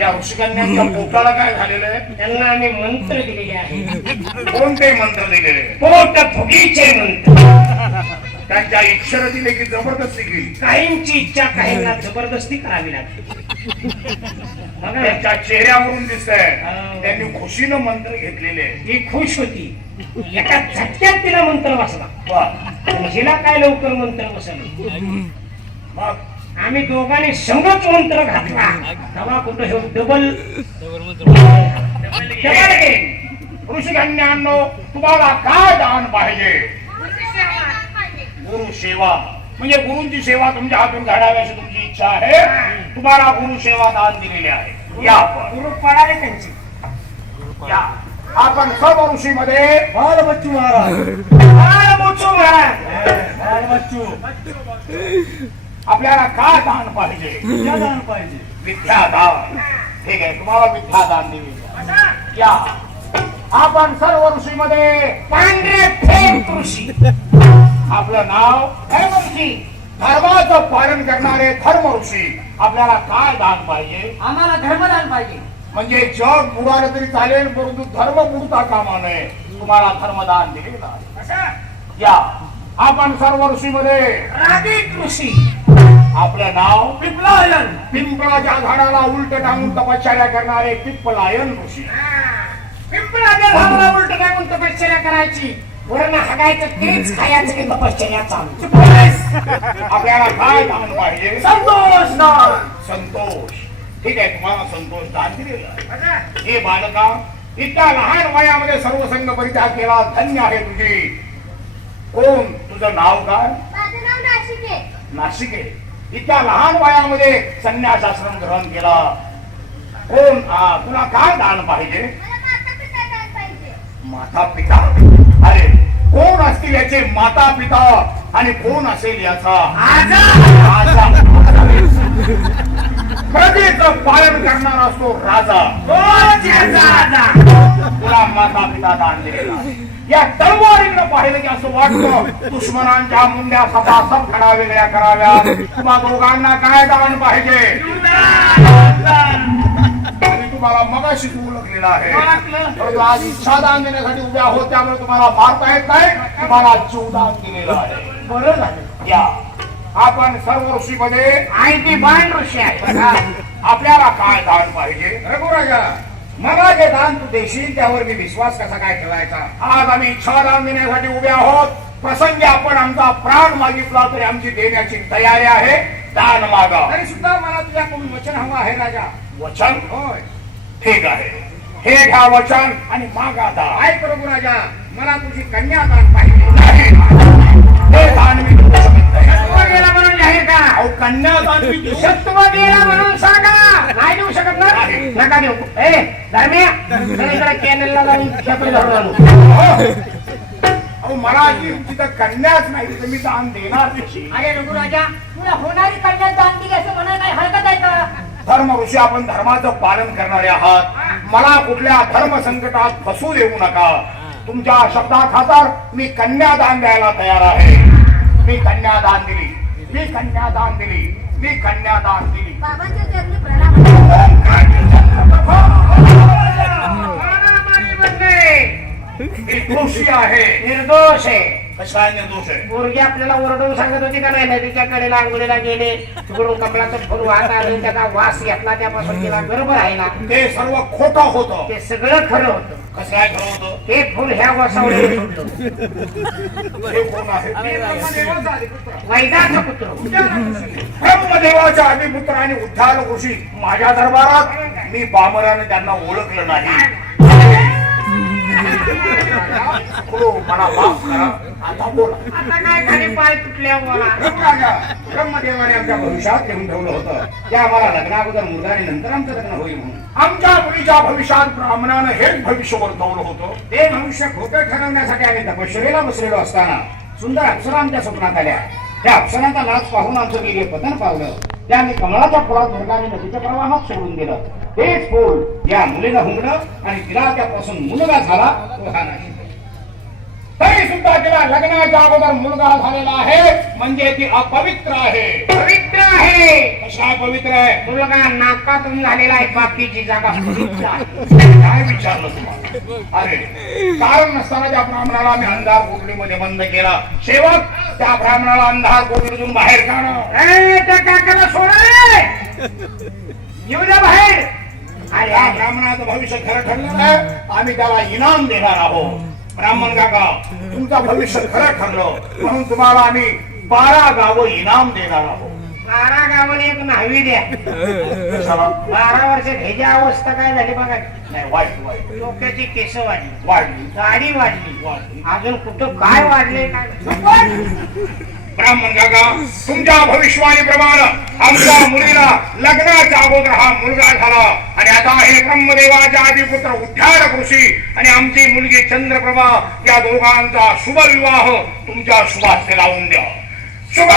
या ऋषिकन्यांच्या पोटाला काय झालेलं आहे? त्यांना आम्ही मंत्र दिलेले आहे. कोणते मंत्र दिलेले? पोट फुगीचे मंत्र. त्यांच्या इच्छेला दिले की जबरदस्ती केली? काहींची इच्छा काहींना जबरदस्ती करावी लागते. बघा त्यांच्या चेहऱ्यावरून दिसतंय त्यांनी खुशीनं मंत्र घेतलेले. ती खुश होती. एका झटक्यात तिला मंत्र बसला. वा, हिला काय लवकर मंत्र बसलं. मग आम्ही दोघांनी संगच मंत्र घातला. तेव्हा कुठं हे डबल ऋषिकन्यांनो, तुम्हाला काय दान पाहिजे? गुरु सेवा. म्हणजे गुरुंची सेवा तुमच्या हातून घडावी अशी तुमची इच्छा आहे. तुम्हाला गुरु सेवा दान दिलेली आहे. या गुरु पडाले त्यांची. या आपण सर्व ऋषीमध्ये बाल बच्चू महाराज. आपल्याला काय दान पाहिजे? दान पाहिजे. विद्यादान. ठीक आहे, तुम्हाला विद्यादान दिले. या आपण सर्व ऋषीमध्ये पांढरे फेक ऋषी. आपलं नाव धर्म ऋषी. धर्माचं पालन करणारे धर्म ऋषी. आपल्याला काय दान पाहिजे? आम्हाला धर्मदान पाहिजे. म्हणजे जग बुडालं तरी चालेल, परंतु धर्म बुडता कामा नये. तुम्हाला धर्मदान दिले या आपण सर्व ऋषीमध्ये राधिक ऋषी. आपलं नाव पिपलायन. पिंपळाच्या झाडाला उलट टांगून तपश्चर्या करणारे पिपलायन ऋषी. पिंपळाच्या झाडाला उलट टाकून तपश्चर्या करायची. वरण हागायचं तेच खायचं की तपश्चर्या चालू. आपल्याला काय दान पाहिजे? संतोष दान. संतोष. ठीक आहे, तुम्हाला संतोष दान दिलेलं आहे. हे बालका, इतक्या लहान वयामध्ये सर्व संघ परित्याग केला, धन्य आहे तुझी. कोण? तुझं नाव काय? माझं नाव नाशिक आहे. नाशिक आहे. इतक्या लहान वयामध्ये संन्यासाश्रम ग्रहण केला. कोण? तुला काय दान पाहिजे? मला माता पिता दान पाहिजे. माता पिता. अरे, कोण असतील याचे माता पिता आणि कोण असेल याचा राजा? प्रजेचं पालन करणारा असतो राजा. तुला माता पिता दान दिलेला. या तलवारीकडे पाहिलं की असं वाटतं दुश्मनांच्या मुंड्या सपासप खडा वेगळ्या कराव्या. तुम्हा दोघांना काय दान पाहिजे? तुम्हाला मगाशीच ओळखलेलं आहे, परंतु आज इच्छा दान देण्यासाठी उभ्या आहोत, त्यामुळे तुम्हाला मारता येत नाही. तुम्हाला जीवदान दिलेलं आहे. बरं झालं. या आपण सर्व ऋषीमध्ये आयटी बाण ऋषी आहे. आपल्याला काय दान पाहिजे? रघुराजा, मला जे दान तू देशील त्यावर मी विश्वास कसा काय ठेवायचा. आज आम्ही इच्छा दान देण्यासाठी उभे आहोत. प्रसंगी आपण आमचा प्राण मागितला तरी आमची देण्याची तयारी आहे. दान मागा. तरी सुद्धा मला तुझ्याकडून वचन हवं आहे राजा. वचन? होय. ठीक आहे, हे घ्या वचन आणि मागा दान. ऐक रघुराजा, मला तुझी कन्या दान पाहिजे. नाही, हे दान मी देऊ शकत नाही. सत्व गेला म्हणून जाहीर का? अहो, कन्यादान मी देऊ शकत सत्व गेला म्हणून सांगा. नाही देऊ शकत ना? नका देऊ. ए धर्म्या, चल इकडे कॅनलला जाऊन खेपे धरून आणू. नाही. अहो, मला तिथं कन्याच नाही तर मी दान देणार कशी? अरे रघुराजा, तुला होणारी कन्या दान दिली असं म्हणायला काही हरकत आहे का? धर्म ऋषी, आपण धर्माचं पालन करणारे आहात. मला कुठल्या धर्म संकटात फसू देऊ नका. तुमच्या शब्दाखातर मी कन्यादान द्यायला तयार आहे. मी कन्यादान दिली. मी कन्यादान दिली. मी कन्यादान दिली. बाबांच्या चरणी प्रणाम. दोषी आहे. निर्दोष आहे. कसा निर्दोष आहे? पोरगी आपल्याला ओरडून सांगत होती का नाही, नदीच्या कडेला आंघोळीला गेले, तिकडून कमळाचं फुल वाहत आलं, त्याचा वास घेतला, त्यापासून तिला गर्भ राहिला. ते सर्व खोटं होतं. ते सगळं खरं होतं. कसं काय खरं होतं? ते फुल ह्या वासावले होतं. हे कोण आहे? वैदाचं पुत्र. ब्रह्मदेवाच्या आदिपुत्र आणि उद्धार ऋषी माझ्या दरबारात. मी बामराने त्यांना ओळखलं नाही. हो, मला माफ करा. आता बोला. आता काय खाली पाय तुटल्या मला. रघुराजा, ब्रह्मदेवाने आमच्या भविष्यात लिहून ठेवलं होतं ते आम्हाला लग्नाअगोदर मुलगा आणि नंतर आमचं लग्न होईल म्हणून. आमच्या मुलीच्या भविष्यात ब्राह्मणानं हेच भविष्य वर्तवलं होतं. ते भविष्य खोटं ठरवण्यासाठी आम्ही तपश्चर्येला बसलेलो असताना सुंदर अप्सरा आमच्या स्वप्नात आल्या. त्या अप्सरांचा नाच पाहून आमचं वीर्य पतन पावलं. त्या आम्ही कमळाच्या फुलात धरला नदीच्या प्रवाहात सोडून दिलं. तेच फूल या मुलीला हुंगलं आणि तिला त्यापासून मुलगा झाला. तो हा नाही. तरी तरी सुद्धा तिला लग्नाच्या अगोदर मुलगा झालेला आहे म्हणजे ती अपवित्र आहे. पवित्र आहे. कशा पवित्र आहे? मुलगा नाकातून झालेला आहे, बाकीची जागा पवित्र आहे. काय विचारलं तुम्हाला? अरे कारण नसताना त्या ब्राह्मणाला आम्ही अंधार कोठडीमध्ये बंद केला. शेवट त्या ब्राह्मणाला अंधार कोठडीतून बाहेर काढणं. ए, त्या काकाला सोडा, येऊ द्या बाहेर. अरे त्या ब्राह्मणाचं भविष्य खरं ठरलं ना, आम्ही त्याला इनाम देणार आहोत. ब्राह्मण काका, तुमचं भविष्य खरं ठरलं म्हणून तुम्हाला आम्ही 12 गावं इनाम देणार आहोत. 12 गावाला एक न्हावी द्या. कशाला? 12 वर्ष ह्याची अवस्था काय झाली बघा. नाही, वाईट डोक्याची केस वाढली, वाढली. गाडी वाढली, अजून कुठं काय वाढले काय. ब्राह्मण काका, तुमच्या भविष्यवाणीप्रमाणे आमच्या मुलीला लग्नाच्या अगोदर हा मुलगा झाला आणि आता हे ब्रह्मदेवाच्या आदिपुत्र उद्धार ऋषी आणि आमची मुलगी चंद्रप्रभा या दोघांचा शुभ विवाह तुमच्या शुभास्ते लावून द्या. शुभ